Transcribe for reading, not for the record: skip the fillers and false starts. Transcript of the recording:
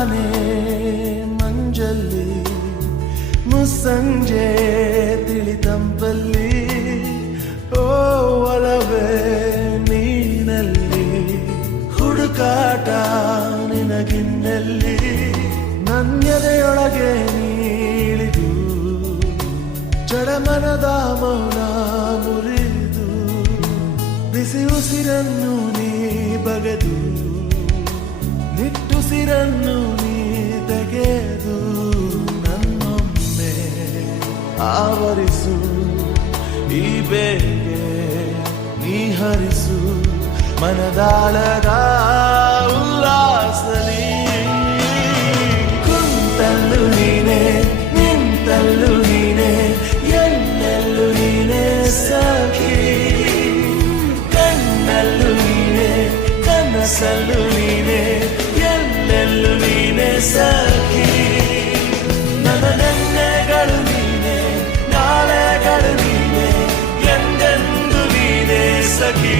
ತಾನೇ ಮಂಜಲ್ಲಿ ಮುಸ್ಸಂಜೆ ತಿಳಿತಂಪಲ್ಲಿ ಓ ಒಲವೇ ನೀನಲ್ಲಿ ಹುಡುಕಾಟ ನಿನಗಿನ್ನಲ್ಲಿ ನನ್ಯದೆಯೊಳಗೆ ನೀಳಿದು ಜಡಮನದ ಮೌನ ಮುರಿದು ಬಿಸಿ ಉಸಿರನ್ನು ನೀ ಬಗೆದು ನಿಟ್ಟುಸಿರನ್ನು ನೀ ತೆಗೆದು ನನ್ನೊಮ್ಮೆ ಆವರಿಸು ಈ ಬೇಗೆ ನೀ ಹರಿಸು ಮನದಾಳದ ಉಲ್ಲಾಸಲಿ ಕುಂತಲ್ಲು ನೀನೆ ನಿಂತಲ್ಲು ನೀನೆ ಎಲ್ಲೆಲ್ಲೂ ನೀನೆ ಸಖಿ ಕಣ್ಣಲ್ಲೂ ನೀನೆ ಕನಸಲ್ಲೂ ನೀನೆ ಎಲ್ಲೆಲ್ಲೂ ನೀನೆ ಸಖಿ ನನ್ನ ನೆನ್ನೆಗಳು ನೀನೆ ನಾಳೆಗಳು ನೀನೆ ಎಂದೆಂದು ನೀನೆ ಸಖಿ